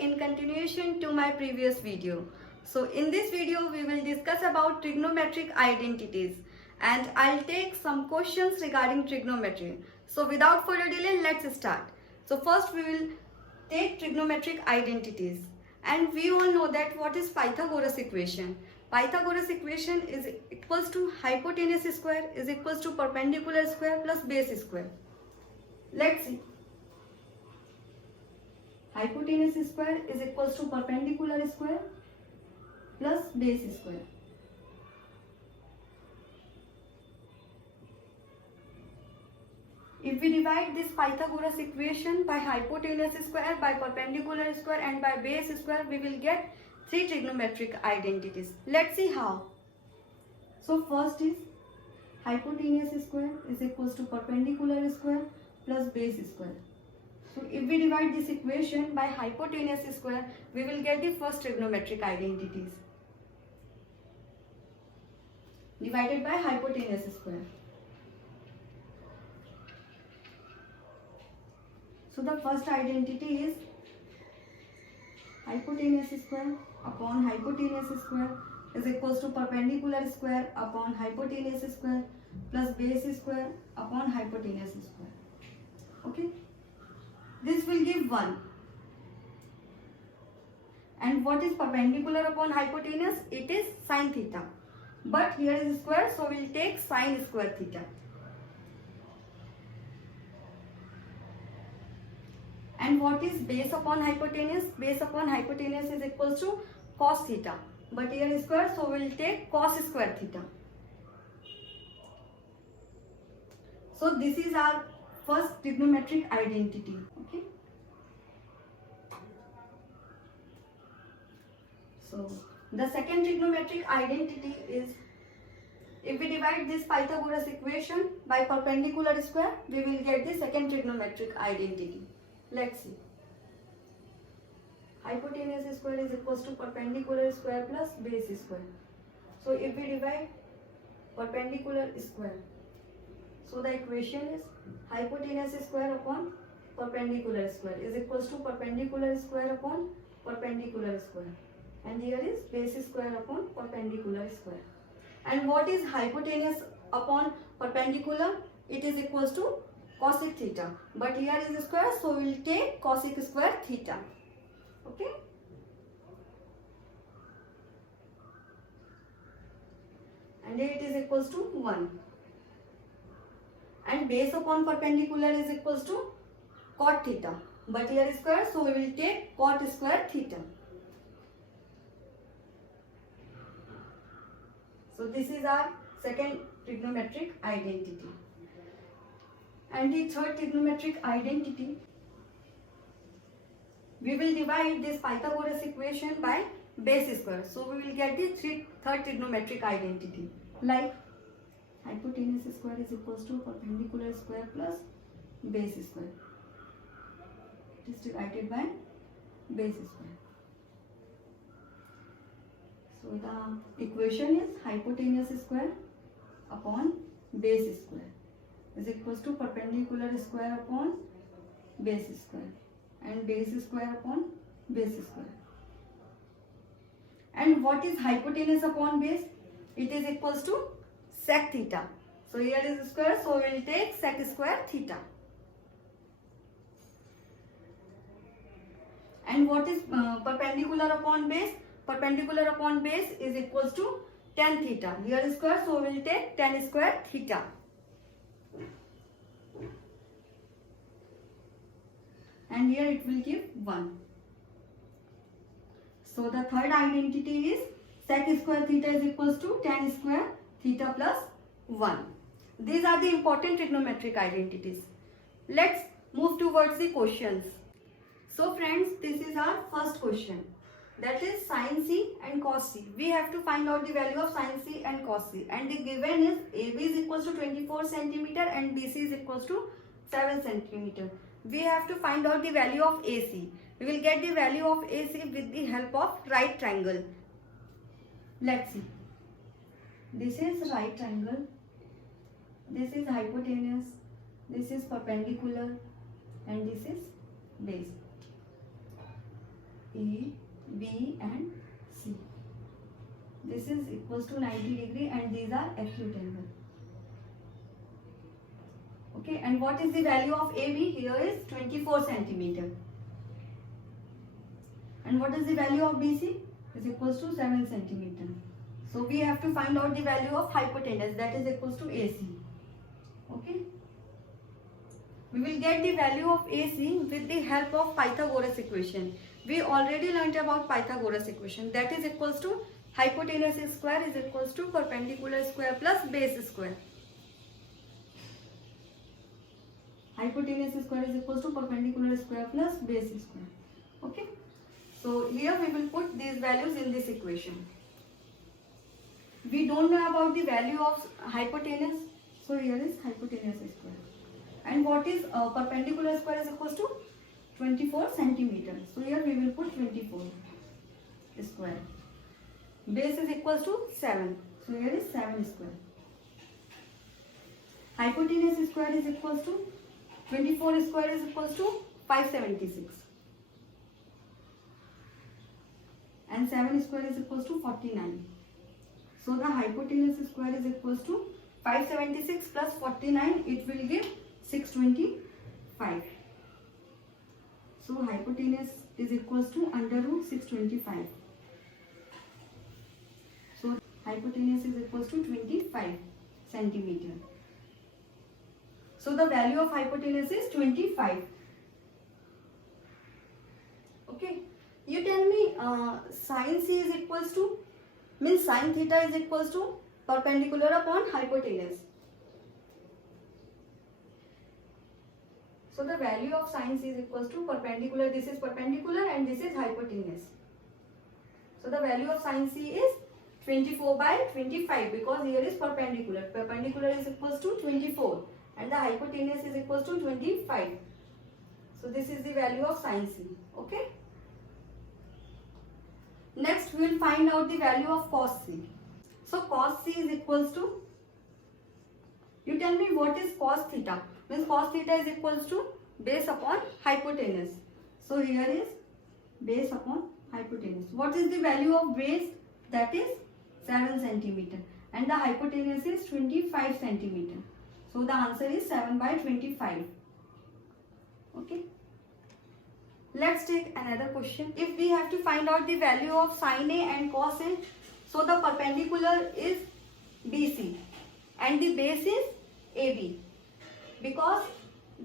in continuation to my previous video. So in this video we will discuss about trigonometric identities and I'll take some questions regarding trigonometry. So without further delay, let's start. So first we will take trigonometric identities, and we all know that what is Pythagoras equation. Pythagoras equation is equals to hypotenuse square is equals to perpendicular square plus base square. Let's see. Hypotenuse square is equals to perpendicular square plus base square. If we divide this Pythagoras equation by hypotenuse square, by perpendicular square and by base square, we will get three trigonometric identities. Let's see how. So first is hypotenuse square is equals to perpendicular square plus base square. So if we divide this equation by hypotenuse square, we will get the first trigonometric identities. Divided by hypotenuse square. So the first identity is hypotenuse square upon hypotenuse square is equals to perpendicular square upon hypotenuse square plus base square upon hypotenuse square. Okay. This will give 1. And what is perpendicular upon hypotenuse? It is sine theta. But here is square, so we will take sine square theta. And what is base upon hypotenuse? Base upon hypotenuse is equals to cos theta. But here is square, so we will take cos square theta. So this is our first trigonometric identity. Okay. So the second trigonometric identity is, if we divide this Pythagoras equation by perpendicular square, we will get the second trigonometric identity. Let's see. Hypotenuse square is equals to perpendicular square plus base square. So if we divide perpendicular square, so the equation is hypotenuse square upon perpendicular square is equals to perpendicular square upon perpendicular square. And here is base square upon perpendicular square. And what is hypotenuse upon perpendicular? It is equals to cosec theta. But here is square, so we will take cosec square theta. Okay. And here it is equals to 1. And base upon perpendicular is equals to cot theta. But here is square, so we will take cot square theta. So this is our second trigonometric identity. And the third trigonometric identity, we will divide this Pythagoras equation by base square. So we will get the third trigonometric identity. Like hypotenuse square is equals to perpendicular square plus base square. It is divided by base square. So the equation is hypotenuse square upon base square is equals to perpendicular square upon base square and base square upon base square. And what is hypotenuse upon base? It is equals to sec theta. So here is square, so we will take sec square theta. And what is perpendicular upon base? Perpendicular upon base is equals to tan theta. Here is square, so we will take tan square theta. And here it will give 1. So the third identity is sec square theta is equals to tan square theta plus 1. These are the important trigonometric identities. Let's move towards the questions. So friends, this is our first question. That is sin C and cos C. We have to find out the value of sin C and cos C. And the given is AB is equals to 24 cm and BC is equals to 7 cm. We have to find out the value of AC. We will get the value of AC with the help of right triangle. Let's see. This is right triangle. This is hypotenuse. This is perpendicular. And this is base. A, B and C. This is equals to 90 degree and these are acute angle. Okay, and what is the value of AB? Here is 24 centimeter. And what is the value of BC? Is equals to 7 centimeter. So we have to find out the value of hypotenuse, that is equals to AC. Okay. We will get the value of AC with the help of Pythagoras equation. We already learnt about Pythagoras equation, that is equals to hypotenuse square is equals to perpendicular square plus base square. Hypotenuse square is equals to perpendicular square plus base square. Okay. So here we will put these values in this equation. We don't know about the value of hypotenuse, so here is hypotenuse square. And what is perpendicular square is equals to 24 centimeters. So here we will put 24 square. Base is equals to 7. So here is 7 square. Hypotenuse square is equals to 24 square is equals to 576. And 7 square is equals to 49. So the hypotenuse square is equals to 576 plus 49, it will give 625. So hypotenuse is equals to under root 625. So hypotenuse is equals to 25 centimeter. So the value of hypotenuse is 25. Okay. You tell me sin C is equals to, means sin theta is equals to perpendicular upon hypotenuse. So the value of sin C is equals to perpendicular, this is perpendicular and this is hypotenuse. So the value of sin C is 24 by 25 because here is perpendicular. Perpendicular is equals to 24 and the hypotenuse is equals to 25. So this is the value of sin C. Okay. Next we will find out the value of cos C. So cos C is equals to, you tell me what is cos theta. Means cos theta is equals to base upon hypotenuse. So here is base upon hypotenuse. What is the value of base? That is 7 centimeter and the hypotenuse is 25 centimeter. So the answer is 7 by 25. Okay. Let's take another question. If we have to find out the value of sin A and cos A, so the perpendicular is BC and the base is AB. Because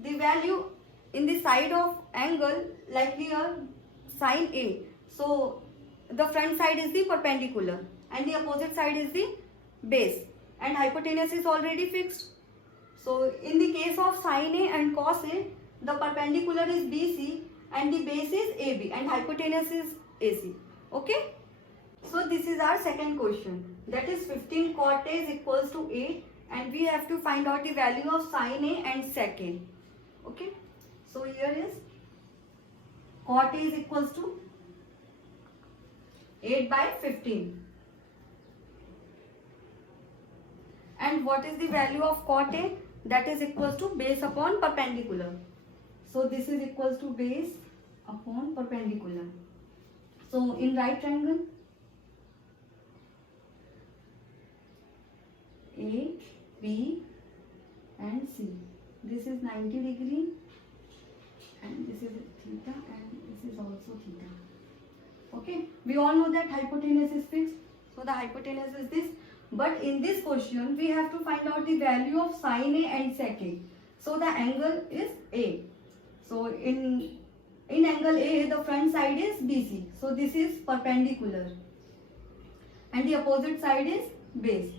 the value in the side of angle, like here sin A, so the front side is the perpendicular and the opposite side is the base and hypotenuse is already fixed. So in the case of sin A and cos A, the perpendicular is BC and the base is AB and hypotenuse is AC. Okay. So this is our second question, that is 15 cot A is equals to 8 and we have to find out the value of sin A and sec A. Okay. So here is cot A is equals to 8 by 15. And what is the value of cot A? That is equals to base upon perpendicular. So this is equals to base upon perpendicular. So in right triangle, A, B and C. This is 90 degree and this is theta and this is also theta. Okay. We all know that hypotenuse is fixed. So the hypotenuse is this. But in this question, we have to find out the value of sin A and sec A. So the angle is A. So in angle A, the front side is BC. So this is perpendicular. And the opposite side is base.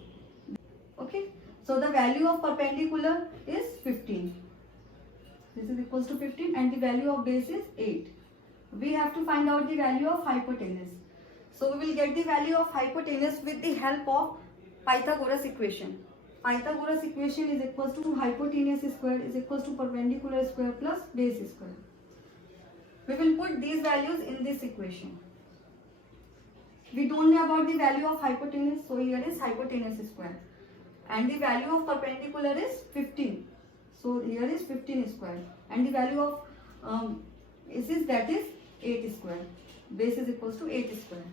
Okay. So the value of perpendicular is 15. This is equals to 15 and the value of base is 8. We have to find out the value of hypotenuse. So we will get the value of hypotenuse with the help of Pythagoras equation. Pythagoras equation is equals to hypotenuse square is equals to perpendicular square plus base square. We will put these values in this equation. We don't know about the value of hypotenuse, so here is hypotenuse square. And the value of perpendicular is 15. So here is 15 square. And the value of that is 8 square. base is equals to 8 square.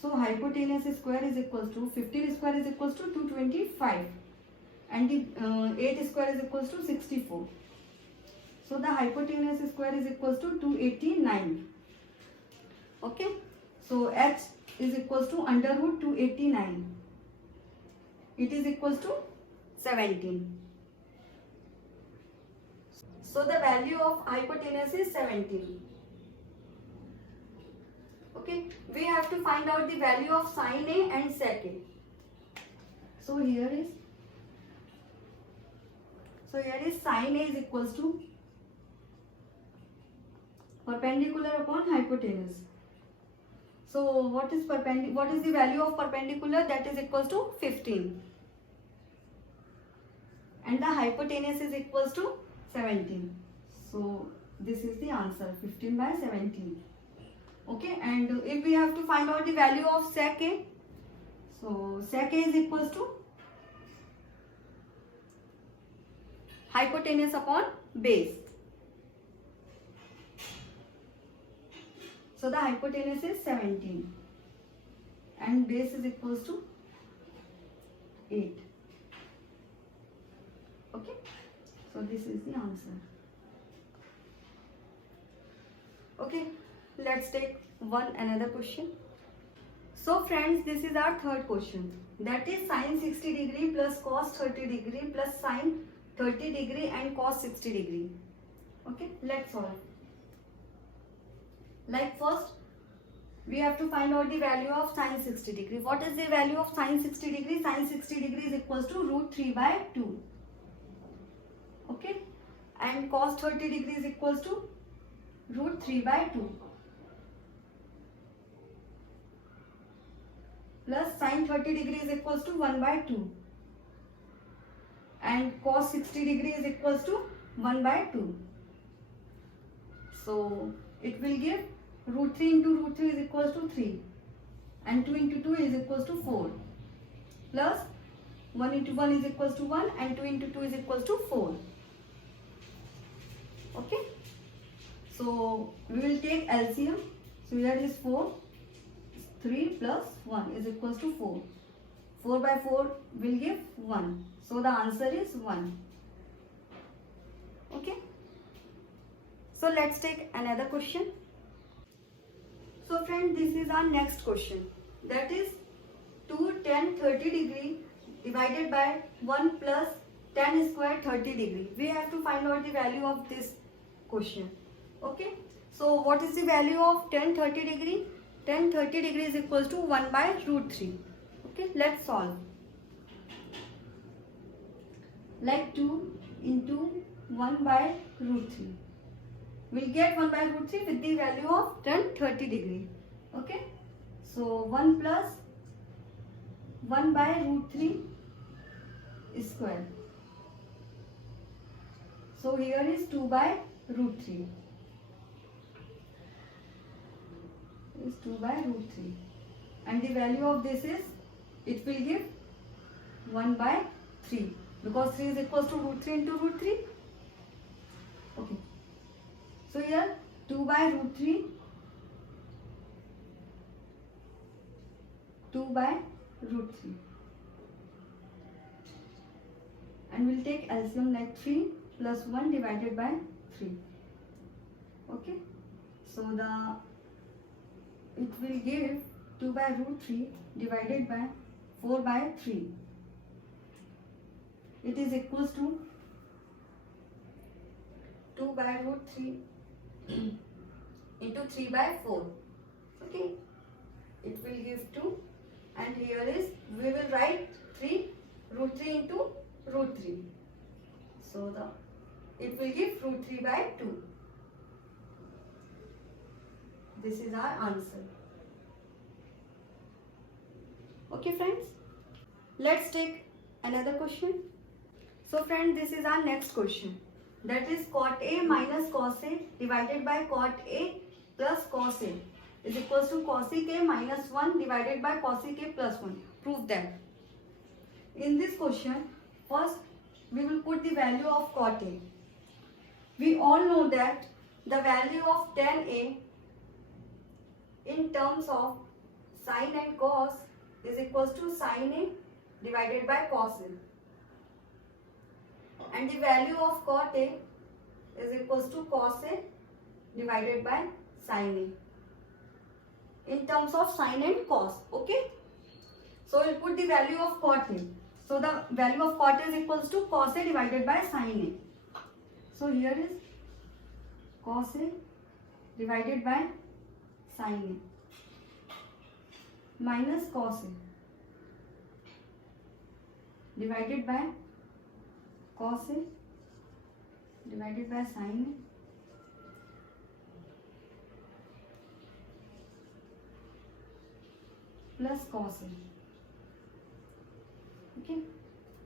So hypotenuse square is equals to 15 square is equals to 225 and the 8 square is equals to 64. So the hypotenuse square is equals to 289. Okay. So h is equals to under root 289. It is equals to 17. So the value of hypotenuse is 17. Okay, we have to find out the value of sin A and sec A. So here is sin A is equals to perpendicular upon hypotenuse. So what is the value of perpendicular? That is equals to 15. And the hypotenuse is equals to 17. So this is the answer, 15 by 17. Okay, and if we have to find out the value of sec A, so sec A is equals to hypotenuse upon base. So the hypotenuse is 17 and base is equals to 8. Okay, so this is the answer. Okay, let's take another question. So friends, this is our third question. That is sin 60 degree plus cos 30 degree plus sin 30 degree and cos 60 degree. Okay, let's solve. Like first, we have to find out the value of sin 60 degree. What is the value of sin 60 degree? Sin 60 degree is equals to root 3 by 2. Okay, and cos 30 degree is equals to root 3 by 2. Plus sin 30 degree is equals to 1 by 2. And cos 60 degree is equals to 1 by 2. So it will give root 3 into root 3 is equals to 3. And 2 into 2 is equals to 4. Plus 1 into 1 is equals to 1 and 2 into 2 is equals to 4. Okay. So we will take LCM. So here is 4. 3 plus 1 is equals to 4. 4 by 4 will give 1. So the answer is 1. Okay. So let's take another question. So friend, this is our next question. That is 2 tan 30 degree divided by 1 plus tan square 30 degree. We have to find out the value of this question. Okay. So what is the value of tan 30 degree? Tan 30 degree is equals to 1 by root 3. Okay, let's solve. Like 2 into 1 by root 3. We'll get 1 by root 3 with the value of tan 30 degree. Okay, so 1 plus 1 by root 3 is square. So here is 2 by root 3. Is 2 by root 3. And the value of this is, it will give 1 by 3. Because 3 is equals to root 3 into root 3. Okay. So here 2 by root 3, 2 by root 3. And we'll take LCM like 3 plus 1 divided by 3. Okay. So it will give 2 by root 3 divided by 4 by 3. It is equals to 2 by root 3 into 3 by 4. Okay. It will give 2. And here is, we will write 3 root 3 into root 3. So it will give root 3 by 2. This is our answer. Okay friends, let's take another question. So friends, this is our next question. That is cot A minus cos A divided by cot A plus cos A is equals to cosec A minus 1 divided by cosec A plus 1. Prove that. In this question, first we will put the value of cot A. We all know that the value of tan A in terms of sine and cos is equals to sine A divided by cos A, and the value of cot A is equals to cos A divided by sine A in terms of sine and cos. Okay, so we'll put the value of cot A. So the value of cot A is equals to cos A divided by sine A. So here is cos A divided by sine A minus cos A divided by cos A divided by sine A plus cos A. Okay,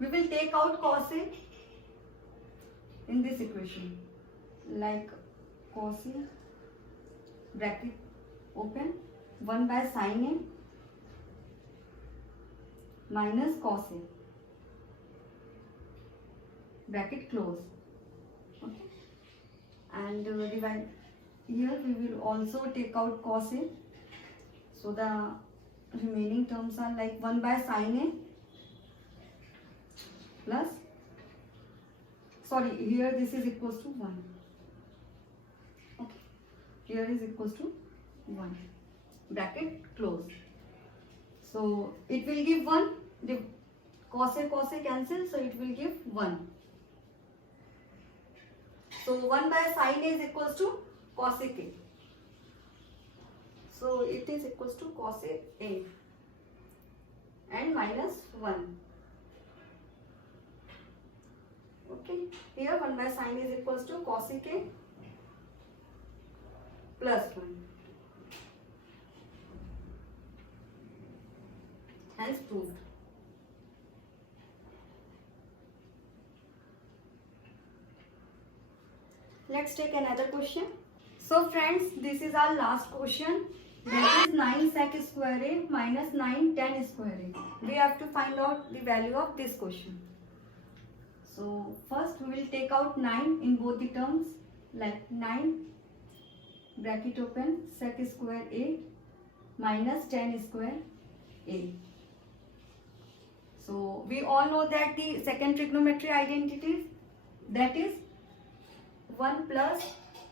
we will take out cos A in this equation, like cos A bracket open 1 by sine A minus cos A bracket close. Okay, and divide here we will also take out cos A, so the remaining terms are like 1 by sine A plus, sorry, here this is equals to 1. Okay, here is equals to 1 bracket close. So it will give 1, the cos A cancel, so it will give 1. So 1 by sine A is equals to cosec A. So it is equals to cosec A and minus 1. Okay, here 1 by sine is equals to cosec A plus 1. Hence proved. Let's take another question. So friends, this is our last question. That is 9 sec square A minus 9 tan square A. We have to find out the value of this question. So first we will take out 9 in both the terms, like 9 bracket open sec square A minus tan square A. So we all know that the second trigonometry identities, that is 1 plus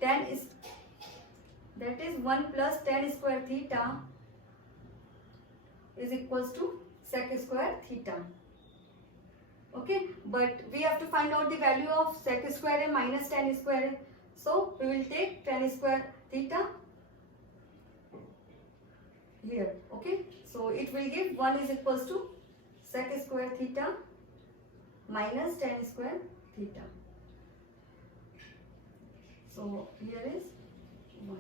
tan is, that is 1 plus tan square theta is equals to sec square theta. Okay, but we have to find out the value of sec square A minus tan square A. So we will take tan square theta here. Okay, so it will give 1 is equals to sec square theta minus tan square theta. So here is 1.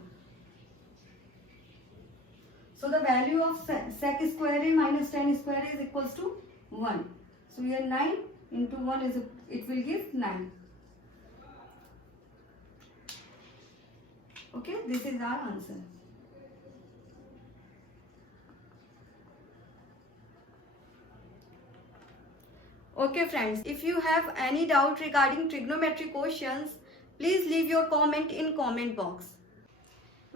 So the value of sec square A minus tan square A is equals to 1. So here 9 into 1 is, it will give 9. Okay, this is our answer. Okay friends, if you have any doubt regarding trigonometry questions, please leave your comment in comment box.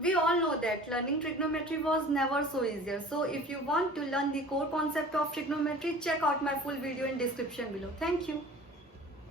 We all know that learning trigonometry was never so easier. So if you want to learn the core concept of trigonometry, check out my full video in description below. Thank you.